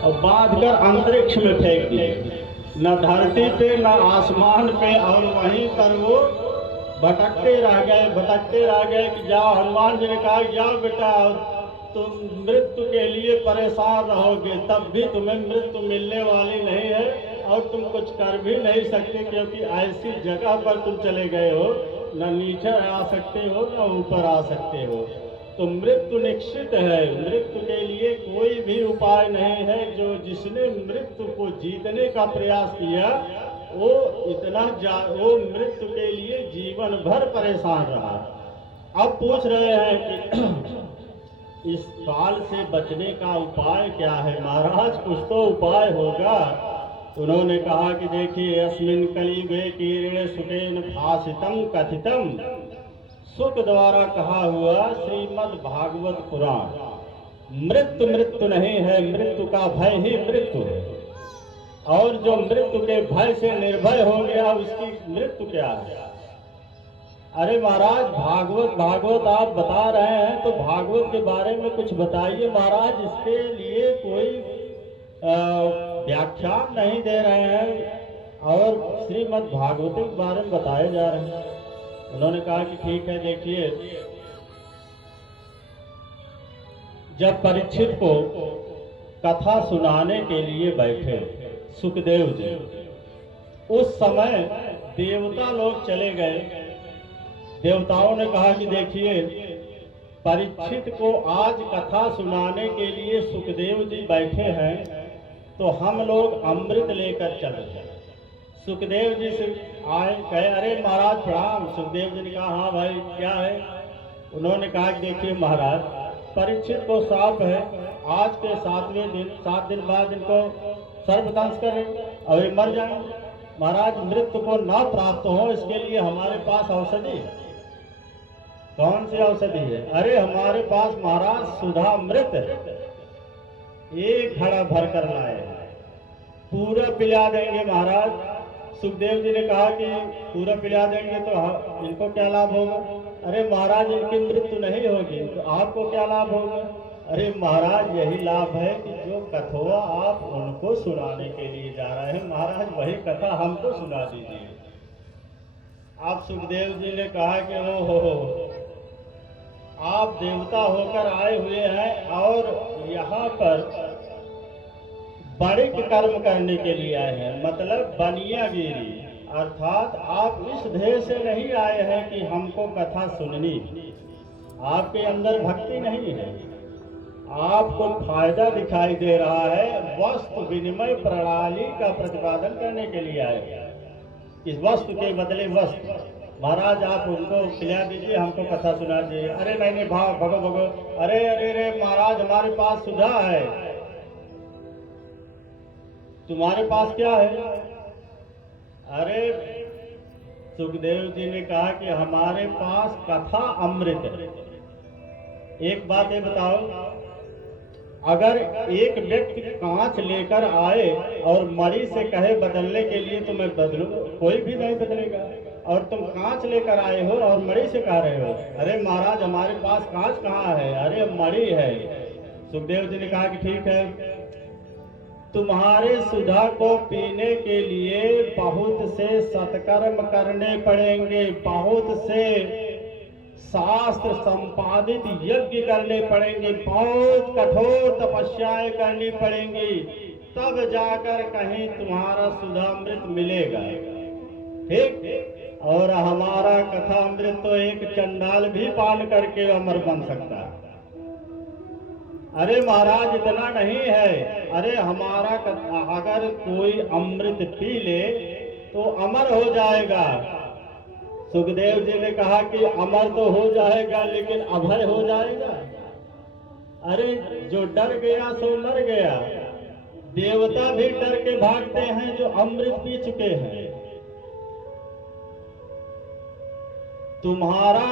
और बांध कर अंतरिक्ष में फेंक दिए, न धरती पे न आसमान पे, और वहीं पर वो भटकते रह गए कि जाओ। हनुमान जी ने कहा जाओ बेटा, तुम मृत्यु के लिए परेशान रहोगे, तब भी तुम्हें मृत्यु मिलने वाली नहीं है, और तुम कुछ कर भी नहीं सकते, क्योंकि ऐसी जगह पर तुम चले गए हो, न नीचे आ सकते हो न ऊपर आ सकते हो। तो मृत्यु निश्चित है, मृत्यु के लिए कोई भी उपाय नहीं है। जो जिसने मृत्यु को जीतने का प्रयास किया वो वो मृत्यु के लिए जीवन भर परेशान रहा। अब पूछ रहे हैं कि इस काल से बचने का उपाय क्या है महाराज, कुछ तो उपाय होगा। उन्होंने कहा कि देखिए, अस्मिन् कलियुगे कीर्णे सुखेन भासितम कथितम, सुख द्वारा कहा हुआ श्रीमद् भागवत पुराण, मृत्यु मृत्यु नहीं है, मृत्यु का भय ही मृत्यु है। और जो मृत्यु के भय से निर्भय हो गया उसकी मृत्यु क्या है? अरे महाराज, भागवत आप बता रहे हैं तो भागवत के बारे में कुछ बताइए महाराज। इसके लिए कोई व्याख्यान नहीं दे रहे हैं और श्रीमद् भागवत के बारे में बताए जा रहे हैं। उन्होंने कहा कि ठीक है, देखिए, जब परीक्षित को कथा सुनाने के लिए बैठे सुखदेव जी, उस समय देवता लोग चले गए। देवताओं ने कहा कि देखिए, परीक्षित को आज कथा सुनाने के लिए सुखदेव जी बैठे हैं, तो हम लोग अमृत लेकर चले। सुखदेव जी से आए, कहे अरे महाराज प्रणाम। सुखदेव जी ने कहा हाँ भाई क्या है? उन्होंने कहा कि देखिए महाराज, परीक्षित को साफ है, आज के 7 दिन बाद इनको सर्पदंश करेंगे और ये मर जाएंगे। महाराज, मृत्यु को ना प्राप्त हो इसके लिए हमारे पास औषधि है। कौन सी औषधि है? अरे हमारे पास महाराज सुधामृत है, एक घड़ा भर कर लाए, पूरा पिला देंगे महाराज। सुखदेव जी ने कहा कि पूरा पिला देंगे तो इनको क्या लाभ होगा? अरे महाराज, इनकी मृत्यु नहीं होगी तो आपको क्या लाभ होगा? अरे महाराज, यही लाभ है कि जो कथवा आप उनको सुनाने के लिए जा रहे हैं, महाराज वही कथा हमको सुना दीजिए। आप सुखदेव जी ने कहा कि हो, आप देवता होकर आए हुए हैं और यहाँ पर बड़े कर्म करने के लिए आए हैं, मतलब बनियागिरी, अर्थात आप इस ध्येय से नहीं आए हैं कि हमको कथा सुननी। आपके अंदर भक्ति नहीं है, आपको फायदा दिखाई दे रहा है, वस्तु विनिमय प्रणाली का प्रतिपादन करने के लिए आए हैं। इस वस्तु के बदले वस्तु, महाराज आप उनको खिला दीजिए, हमको कथा सुना दीजिए। अरे नहीं भगो, अरे अरे अरे महाराज, हमारे पास सुधा है, तुम्हारे पास क्या है? अरे सुखदेव जी ने कहा कि हमारे पास कथा अमृत है। एक बात ये बताओ, अगर एक व्यक्ति कांच लेकर आए और मणि से कहे बदलने के लिए तो मैं बदलूं, कोई भी नहीं बदलेगा। और तुम कांच लेकर आए हो और मणि से कह रहे हो अरे महाराज हमारे पास कांच कहाँ है, अरे मणि है। सुखदेव जी ने कहा कि ठीक है, तुम्हारे सुधा को पीने के लिए बहुत से सत्कर्म करने पड़ेंगे, बहुत से शास्त्र संपादित यज्ञ करने पड़ेंगे, बहुत कठोर तपस्याएं करनी पड़ेंगी, तब जाकर कहीं तुम्हारा सुधामृत मिलेगा। ठीक? और हमारा कथामृत तो एक चंडाल भी पान करके अमर बन सकता है। अरे महाराज इतना नहीं है, अरे हमारा अगर कोई अमृत पी ले तो अमर हो जाएगा। सुखदेव जी ने कहा कि अमर तो हो जाएगा लेकिन अभय हो जाएगा। अरे जो डर गया सो मर गया। देवता भी डर के भागते हैं जो अमृत पी चुके हैं। तुम्हारा